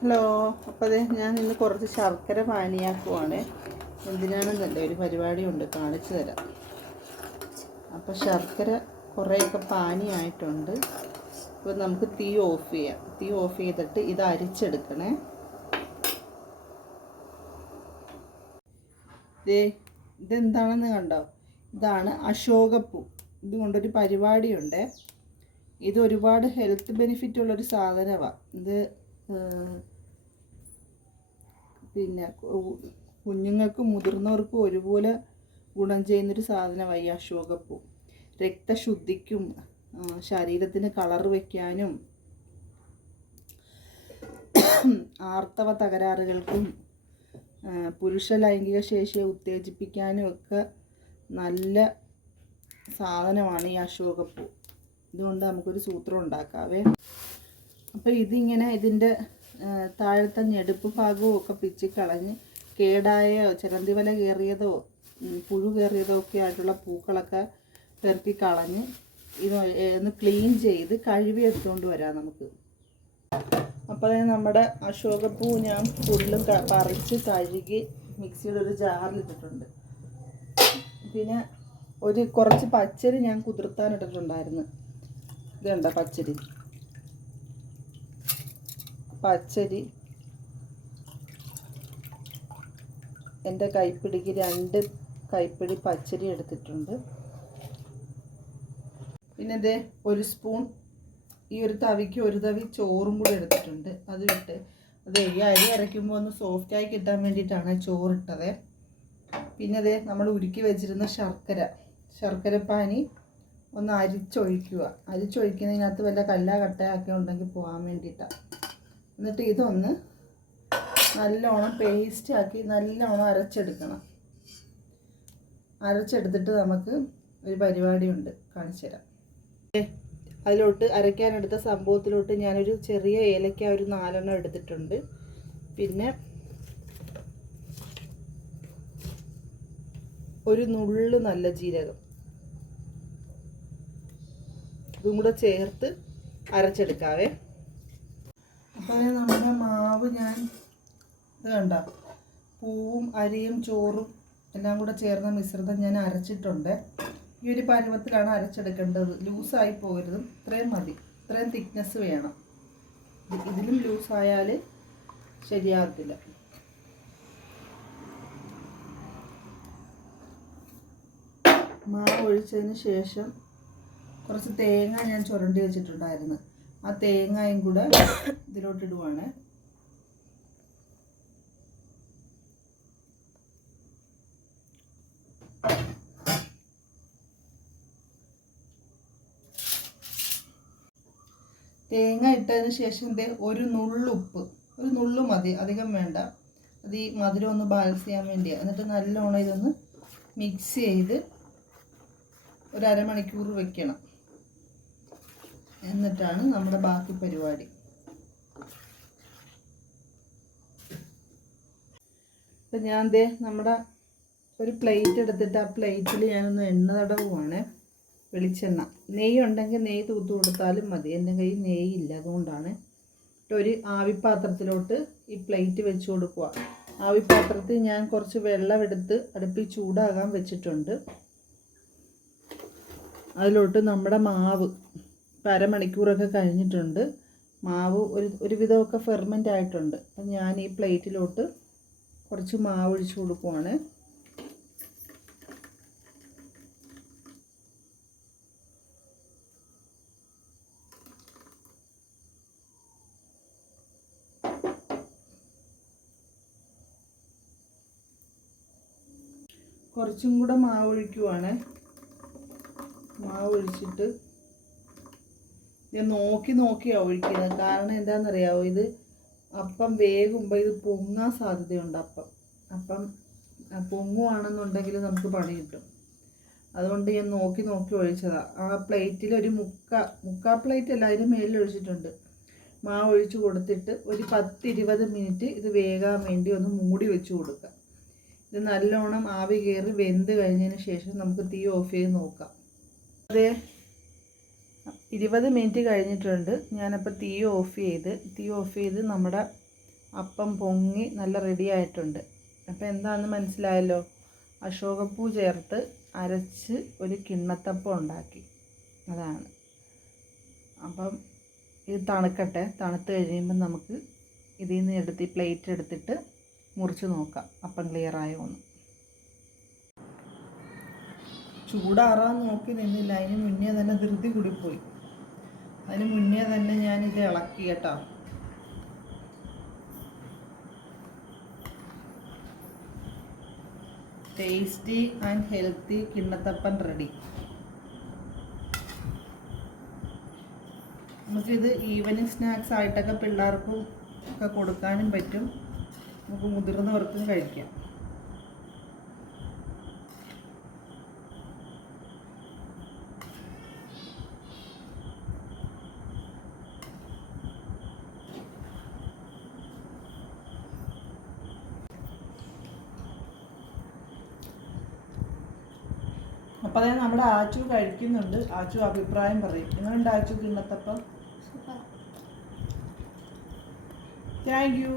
Hello അപ്പോൾ അതെ ഞാൻ ഇന്ന് കുറച്ച് ശർക്കര പാനിയാക്കുവാണ്. എന്തിനാണെന്നല്ല ഒരു പരിപാടിയുണ്ട് കാണിച്ചു തരാം. അപ്പോൾ ശർക്കര കുറേയൊക്കെ പാനിയായിട്ടുണ്ട്. അപ്പോൾ നമുക്ക് തീ ഓഫ് ചെയ്യാം. തീ ഓഫ് ചെയ്തിട്ട് ഇത് അരിച്ചെടുക്കണേ. ദേ ഇതെന്താണെന്ന് കണ്ടോ? ഇതാണ് അശോകപ്പൂ. ഇതുകൊണ്ടൊരു പരിപാടിയുണ്ട്. ഇത് ഒരുപാട് ഹെൽത്ത് ബെനിഫിറ്റ് ഉള്ളൊരു സാധനമാണ് ഇത് പിന്നെ കുഞ്ഞുങ്ങൾക്കും മുതിർന്നവർക്കും ഒരുപോലെ ഗുണം ചെയ്യുന്നൊരു സാധനമായി അശോകപ്പൂ. രക്തശുദ്ധിക്കും ശരീരത്തിന് കളർ വയ്ക്കാനും ആർത്തവ തകരാറുകൾക്കും പുരുഷ ലൈംഗിക ശേഷിയെ ഉത്തേജിപ്പിക്കാനും ഒക്കെ നല്ല സാധനമാണ് ഈ അശോകപ്പൂ. ഇതുകൊണ്ട് നമുക്കൊരു സൂത്രം ഉണ്ടാക്കാവേ. അപ്പോൾ ഇതിങ്ങനെ ഇതിന്റെ താഴത്തെ ഞെടുപ്പ് ഭാഗവും ഒക്കെ പിച്ച് കളഞ്ഞ് കേടായോ ചിലന്തി വല കയറിയതോ പുഴു കയറിയതോ ഒക്കെ ആയിട്ടുള്ള പൂക്കളൊക്കെ പെറുക്കി കളഞ്ഞ് ഇത് ഒന്ന് ക്ലീൻ ചെയ്ത് കഴുകി എടുത്തുകൊണ്ട് വരാം നമുക്ക്. അപ്പോൾ നമ്മുടെ അശോകപ്പൂ ഞാൻ ഫുള്ളും പറിച്ച് കഴുകി മിക്സിയുടെ ഒരു ജാറിലിട്ടിട്ടുണ്ട്. പിന്നെ ഒരു കുറച്ച് പച്ചരി ഞാൻ കുതിർത്താനിട്ടിട്ടുണ്ടായിരുന്നു ഇതുണ്ട പച്ചരി? പച്ചരി. എന്റെ കൈപ്പിടിക്ക് രണ്ട് കൈപ്പിടി പച്ചരി എടുത്തിട്ടുണ്ട്. പിന്നെ ദേ ഒരു സ്പൂൺ ഈ ഒരു തവിക്ക് ഒരു തവി ചോറും കൂടി എടുത്തിട്ടുണ്ട്. അത് വിട്ട് അത് ഈ അരി അരയ്ക്കുമ്പോൾ ഒന്ന് സോഫ്റ്റായി കിട്ടാൻ വേണ്ടിയിട്ടാണ് ചോറിട്ടത് പിന്നെ ദേ നമ്മൾ ഉരുക്കി വെച്ചിരുന്ന ശർക്കര ശർക്കര പാനി ഒന്ന് അരിച്ചൊഴിക്കുക. അരിച്ചൊഴിക്കുന്നതിനകത്ത് വല്ല കല്ല കട്ടയൊക്കെ ഉണ്ടെങ്കിൽ പോകാൻ വേണ്ടിയിട്ടാണ്. എന്നിട്ട് ഇതൊന്ന് നല്ലോണം പേസ്റ്റ് ആക്കി നല്ലോണം അരച്ചെടുക്കണം. അരച്ചെടുത്തിട്ട് നമുക്ക് ഒരു പരിപാടിയുണ്ട്. കാണിച്ചു തരാം. അതിലോട്ട് അരയ്ക്കാനെടുത്ത സംഭവത്തിലോട്ട് ഞാനൊരു ചെറിയ ഏലക്ക ഒരു നാലെണ്ണം എടുത്തിട്ടുണ്ട്. പിന്നെ ഒരു നുള്ള് നല്ല ജീരകം. ഇതും കൂടെ ചേർത്ത് അരച്ചെടുക്കാവേ. അപ്പോൾ നമ്മുടെ മാവ് ഞാൻ ഇത് കണ്ട? പൂവും അരിയും ചോറും എല്ലാം കൂടെ ചേർന്ന മിശ്രിതം ഞാൻ അരച്ചിട്ടുണ്ട്. ഈ ഒരു പരുവത്തിലാണ് അരച്ചെടുക്കേണ്ടത്. ലൂസായി പോകരുത് ഇത്രയും മതി. ഇത്രയും തിക്നെസ് വേണം. ഇത് ഇതിലും ലൂസായാൽ ശരിയാകത്തില്ല മാവ് ഒഴിച്ചതിന് ശേഷം കുറച്ച് തേങ്ങ ഞാൻ ചുരണ്ടി വെച്ചിട്ടുണ്ടായിരുന്നു. ആ തേങ്ങയും കൂടെ ഇതിലോട്ടിടുവാണ്. തേങ്ങ ഇട്ടതിന് ശേഷം ഒരു നുള്ളുപ്പ് ഒരു നുള്ളു മതി അധികം വേണ്ട. അത് ഈ മധുരം ഒന്ന് ബാലൻസ് ചെയ്യാൻ വേണ്ടിയാണ് എന്നിട്ട് നല്ലോണം ഇതൊന്ന് മിക്സ് ചെയ്ത് ഒരു അരമണിക്കൂർ വെക്കണം. എന്നിട്ടാണ് നമ്മുടെ ബാക്കി പരിപാടി. ഇപ്പം ഞാൻ ദേ നമ്മുടെ ഒരു പ്ലേറ്റ് എടുത്തിട്ട് ആ പ്ലേറ്റിൽ ഞാനൊന്ന് എണ്ണ തടവുവാണ്. വെളിച്ചെണ്ണ. നെയ്യ് ഉണ്ടെങ്കിൽ നെയ്യ് തൂത്ത് കൊടുത്താലും മതി. എന്റെ കയ്യിൽ നെയ്യ് ഇല്ല അതുകൊണ്ടാണ് ഒരു ആവിപ്പാത്രത്തിലോട്ട് ഈ പ്ലേറ്റ് വെച്ച് കൊടുക്കുക. ആവിപ്പാത്രത്തിൽ ഞാൻ കുറച്ച് വെള്ളം എടുത്ത് അടുപ്പിൽ ചൂടാകാൻ വെച്ചിട്ടുണ്ട്. അതിലോട്ട് നമ്മുടെ മാവ്. ഇപ്പം അരമണിക്കൂറൊക്കെ കഴിഞ്ഞിട്ടുണ്ട്. മാവ് ഒരു ഒരുവിധമൊക്കെ ഫെർമെന്റ് ആയിട്ടുണ്ട്. അപ്പം ഞാൻ ഈ പ്ലേറ്റിലോട്ട് കുറച്ച് മാവ് ഒഴിച്ചു കൊടുക്കുവാണ്. കുറച്ചും കൂടെ മാവ് ഒഴിക്കുവാണ്. മാവ് ഒഴിച്ചിട്ട് ഞാൻ നോക്കി നോക്കിയാണ് ഒഴിക്കുന്നത്. കാരണം എന്താണെന്നറിയാമോ ഇത് അപ്പം വേകുമ്പോൾ ഇത് പൊങ്ങാൻ സാധ്യതയുണ്ട് അപ്പം. അപ്പം പൊങ്ങുവാണെന്നുണ്ടെങ്കിൽ നമുക്ക് പണി കിട്ടും. അതുകൊണ്ട് ഞാൻ നോക്കി നോക്കി ഒഴിച്ചതാണ് ആ പ്ലേറ്റിൽ ഒരു മുക്ക മുക്കാ പ്ലേറ്റ് അല്ല അതിന് മേലിൽ ഒഴിച്ചിട്ടുണ്ട്. മാവ് ഒഴിച്ച് കൊടുത്തിട്ട് ഒരു പത്തിരുപത് മിനിറ്റ് ഇത് വേകാൻ വേണ്ടി ഒന്ന് മൂടി വെച്ച് കൊടുക്കുക ഇത് നല്ലോണം ആവി കയറി വെന്ത് കഴിഞ്ഞതിന് ശേഷം നമുക്ക് തീ ഓഫ് ചെയ്ത് നോക്കാം. അതെ ഇരുപത് മിനിറ്റ് കഴിഞ്ഞിട്ടുണ്ട്. ഞാനപ്പോൾ തീ ഓഫ് ചെയ്ത് തീ ഓഫ് ചെയ്ത് നമ്മുടെ അപ്പം പൊങ്ങി നല്ല റെഡി ആയിട്ടുണ്ട്. അപ്പോൾ എന്താണെന്ന് മനസ്സിലായല്ലോ? അശോകപ്പൂ ചേർത്ത് അരച്ച് ഒരു കിണ്ണത്തപ്പം ഉണ്ടാക്കി. അതാണ്. അപ്പം ഇത് തണുക്കട്ടെ. തണുത്ത് കഴിയുമ്പോൾ നമുക്ക് ഇതിൽ നിന്ന് എടുത്ത് പ്ലേറ്റ് എടുത്തിട്ട് മുറിച്ച് നോക്കാം. അപ്പം ക്ലിയർ ആയോ എന്ന്. ചൂടാറാൻ നോക്കി നിന്നില്ല. അതിന് മുന്നേ തന്നെ ധൃതി കൂടിപ്പോയി. അതിന് മുന്നേ തന്നെ ഞാനിത് ഇളക്കി കേട്ടോ. ടേസ്റ്റി ആൻഡ് ഹെൽത്തി കിണ്ണത്തപ്പൻ റെഡി നമുക്കിത് ഈവനിങ് സ്നാക്സ് ആയിട്ടൊക്കെ പിള്ളേർക്കും ഒക്കെ കൊടുക്കാനും പറ്റും. നമുക്ക് മുതിർന്നവർക്കും കഴിക്കാം. അപ്പോൾ അതായത് നമ്മുടെ ആച്ചു കഴിക്കുന്നുണ്ട്. ആച്ചു അഭിപ്രായം പറയും. എങ്ങനെയുണ്ട് ആച്ചു കിണ്ണത്തപ്പം താങ്ക് യു